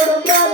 ಜಗದೋಡು ಪ್ರಾಣ